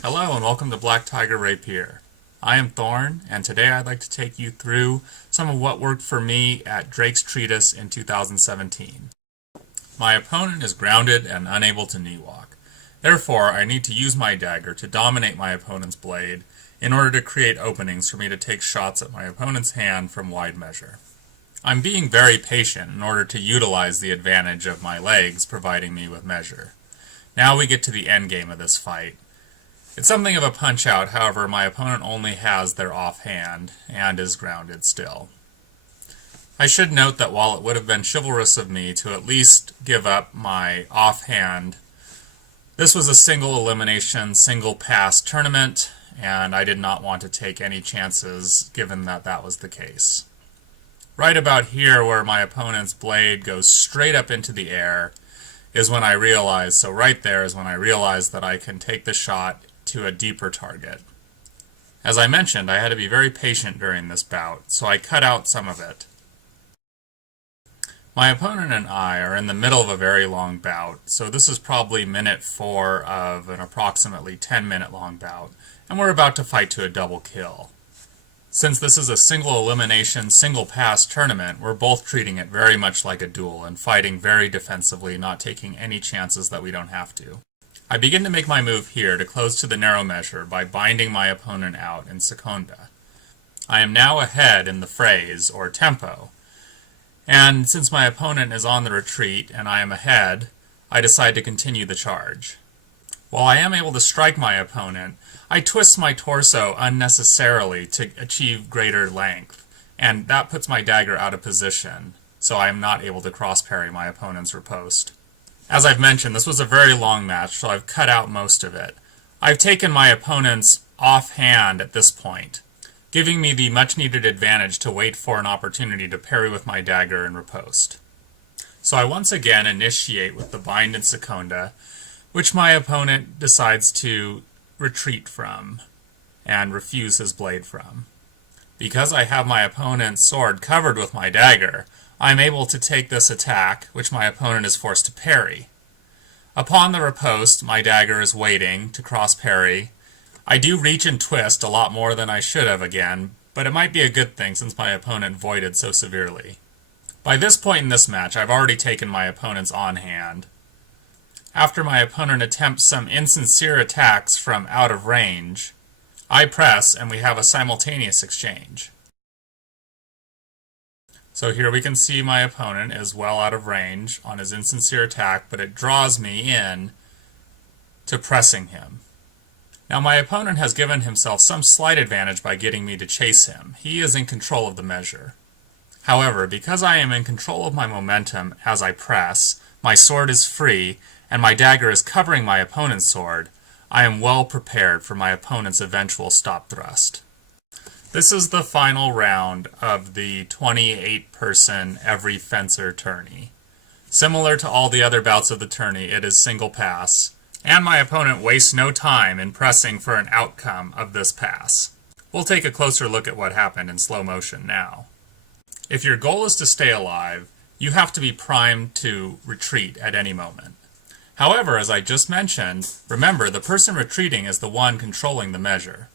Hello and welcome to Black Tiger Rapier. I am Thorn, and today I'd like to take you through some of what worked for me at Drake's Treatise in 2017. My opponent is grounded and unable to knee walk. Therefore, I need to use my dagger to dominate my opponent's blade in order to create openings for me to take shots at my opponent's hand from wide measure. I'm being very patient in order to utilize the advantage of my legs providing me with measure. Now we get to the end game of this fight. It's something of a punch-out, however, my opponent only has their offhand and is grounded still. I should note that while it would have been chivalrous of me to at least give up my offhand, this was a single elimination, single pass tournament, and I did not want to take any chances given that that was the case. Right about here where my opponent's blade goes straight up into the air is when I realized, so right there is when I realized that I can take the shot to a deeper target. As I mentioned, I had to be very patient during this bout, so I cut out some of it. My opponent and I are in the middle of a very long bout, so this is probably minute 4 of an approximately 10-minute long bout, and we're about to fight to a double kill. Since this is a single elimination, single pass tournament, we're both treating it very much like a duel and fighting very defensively, not taking any chances that we don't have to. I begin to make my move here to close to the narrow measure by binding my opponent out in seconda. I am now ahead in the phrase, or tempo, and since my opponent is on the retreat and I am ahead, I decide to continue the charge. While I am able to strike my opponent, I twist my torso unnecessarily to achieve greater length, and that puts my dagger out of position, so I am not able to cross-parry my opponent's riposte. As I've mentioned, this was a very long match, so I've cut out most of it. I've taken my opponent's offhand at this point, giving me the much-needed advantage to wait for an opportunity to parry with my dagger and riposte. So I once again initiate with the bind and seconda, which my opponent decides to retreat from and refuse his blade from. Because I have my opponent's sword covered with my dagger, I am able to take this attack, which my opponent is forced to parry. Upon the riposte, my dagger is waiting to cross parry. I do reach and twist a lot more than I should have again, but it might be a good thing since my opponent voided so severely. By this point in this match, I've already taken my opponent's on-hand. After my opponent attempts some insincere attacks from out of range, I press and we have a simultaneous exchange. So here we can see my opponent is well out of range on his insincere attack, but it draws me in to pressing him. Now my opponent has given himself some slight advantage by getting me to chase him. He is in control of the measure. However, because I am in control of my momentum as I press, my sword is free, and my dagger is covering my opponent's sword, I am well prepared for my opponent's eventual stop thrust. This is the final round of the 28-person every fencer tourney. Similar to all the other bouts of the tourney, it is single pass, and my opponent wastes no time in pressing for an outcome of this pass. We'll take a closer look at what happened in slow motion now. If your goal is to stay alive, you have to be primed to retreat at any moment. However, as I just mentioned, remember the person retreating is the one controlling the measure.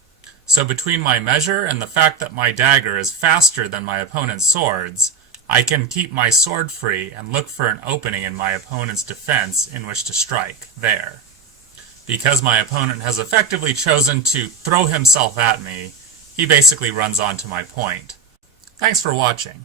So between my measure and the fact that my dagger is faster than my opponent's swords, I can keep my sword free and look for an opening in my opponent's defense in which to strike there. Because my opponent has effectively chosen to throw himself at me, he basically runs onto my point. Thanks for watching.